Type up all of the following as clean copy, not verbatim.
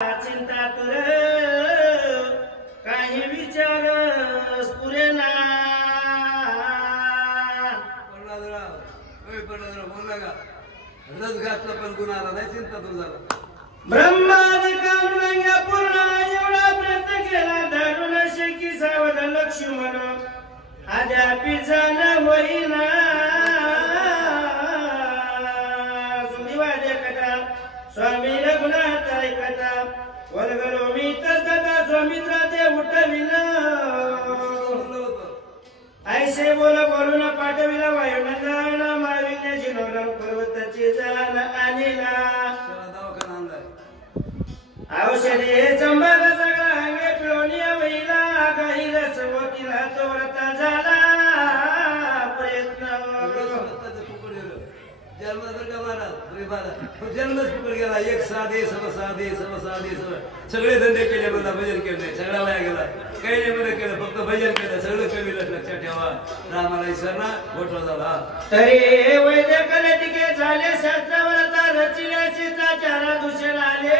चिंता कर काही विचार पुरेना रस घातला पण गुणाला नाही चिंता तुझा ब्रह्मादि कारुण्या पूर्ण एवढा प्रयत्न केला धरून शकी सावध लक्ष्मण अद्यापि जाण होईना सुनिवादे कथा स्वामी रघुनाथ ऐकता वलगलो मी तसता स्वामी राधे उठविला ऐसे बोलून पाठविला वायुनंदन माविन्य जिनोरम पर्वताची जाण आणिला औषधे चंबल सगळा अंगे पिळवणी वैला काही रसवतीला तो व्रता झाला प्रयत्न जन्मच फुकट गेला एक साधे समसाधे सगळे धंदे केले मला भजन केले सगळा वाया गेला काही नाही मध्ये केलं फक्त भजन केलं सगळं कमी लक्षात ठेवा रामाला इसरना मोठा झाला तरी वैद्य कलटिके झाले शास्त्रावरता रचिले सीताचारा दूषण आले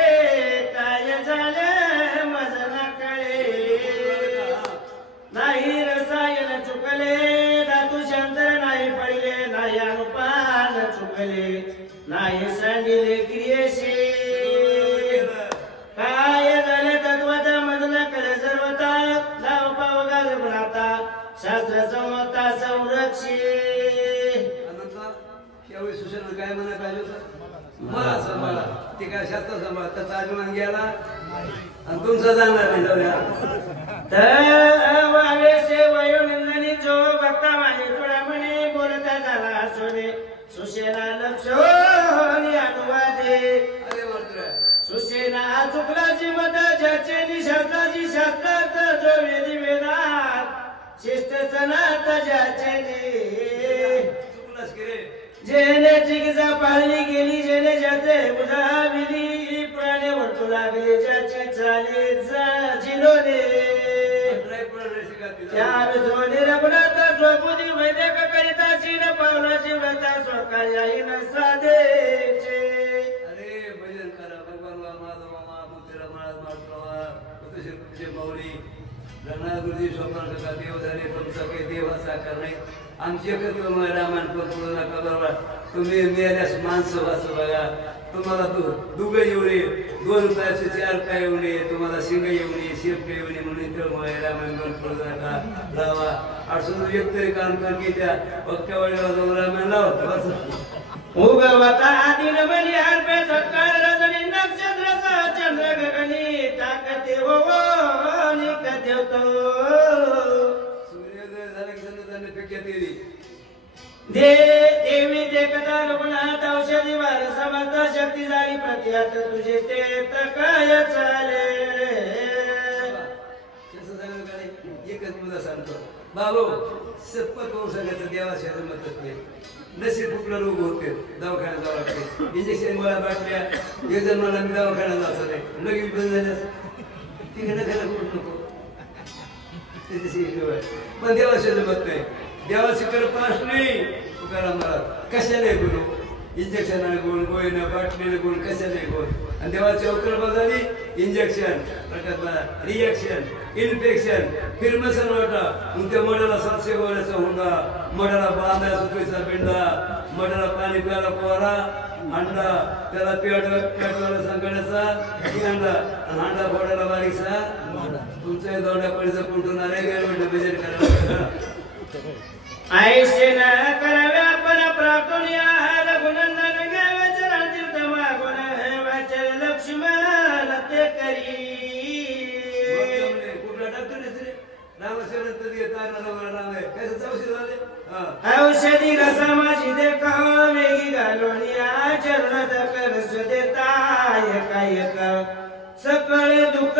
काय झाले मजना कळे नाही रसायन चुकले धातू शांतर नाही पडले नाही अनुपान चुकले नाही सांडिले क्रियेशी काय झाले तत्वाचा मदन करे सर्वता लाव पाव गाल बनाता शास्त्र संवता संरक्षी यावेळी सुशांत काय म्हणा पाहिजे होतं मला सांभाळा ते काय शास्त्र सांभाळा त्याचा अभिमान गेला आणि तुमचा जाणार नाही जाऊया तर वावेशे वयोनिंदनी जो भक्ता माझे थोडा म्हणे बोलता झाला सोने सुशेना लक्षोनी अनुवादे अरे मात्र सुशेना चुकलाची मत ज्याचे निशास्त्राची शास्त्रार्थ जो वेदी वेदात शिष्ट सनात ज्याचे चुकलास की रे जेने चिकित्सा पाळली गेली जेने जाते बुधाविली प्राणे वर्तू लागले ज्याची चाले जिलोने त्या विद्रोने रघुनाथ स्वबुद्धी वैद्यक करिता सीन पावलाची व्रता स्वकाळी आईन साधेचे अरे भजन करा भगवान माधव मामा मुद्रा माळा माऊली रणा गुरुजी सोपान का देव झाले तुमचा काही देव असा करणे आमची एकत्र रामायण पूर्ण नका बरोबर तुम्ही मेल्यास माणसं वाच बघा तुम्हाला दुगं येऊने 2 रुपयाचे 4 पाय येऊने तुम्हाला शिंग येऊने शेप येऊने म्हणून तर रामायण पूर्ण नका लावा अडचण एक तरी काम कर की त्या भक्त्या वेळेला जाऊन रामायण लावा उगवता दिन बली हरपे सत्कार रजनी नक्षत्र चंद्र गगनी ताकते हो निकदेवतो सूर्योदय झाला की संतांनी फेक्या तेरी देवी देखता रघुनाथ औषधी वार समर्थ शक्ती झाली प्रतिहात तुझे ते काय चाले एकच मुद्दा सांगतो बाबू सप्पत होऊन सांगायचं देवाच्या जमतच नाही नशीब फुकलं रोग होते दवाखान्यात जावं लागते इंजेक्शन मला बाटल्या एक जण मला मी दवाखान्यात जायचं नाही लगेच बंद झाल्यास तिकडे खायला करू नको त्याच्याशी पण देवाच्या जमत नाही देवाची पास नाही तुकाराम महाराज कशाने गुरु इंजेक्शन गुण गोळीने बाटलीने गुण कशाने गुण आणि देवाची अवकल बघाली इंजेक्शन रिएक्शन इन्फेक्शन फिर मसन वाटा मग त्या मडाला 700 गोळ्याचा हुंडा मडाला बांधा सुकळीचा बिंडा मडाला पाणी प्यायला पोरा अंडा त्याला पेटवायला सांगण्याचा अंडा हांडा फोडायला बारीकसा तुमच्या दोंडा पडीचा कुंटून आले गेलं भजन करायला ऐसे न करावे आपण प्रार्थना रघुनंदन गावे चरण तीर्थ मागून वाचल लक्ष्मण ते करी कुठला डॉक्टर रे रामशरण तरी नाम आहे कसं औषध झाले औषधी रसा माझी देखा वेगी घालून चरणात कर देता एका सकळ दुःख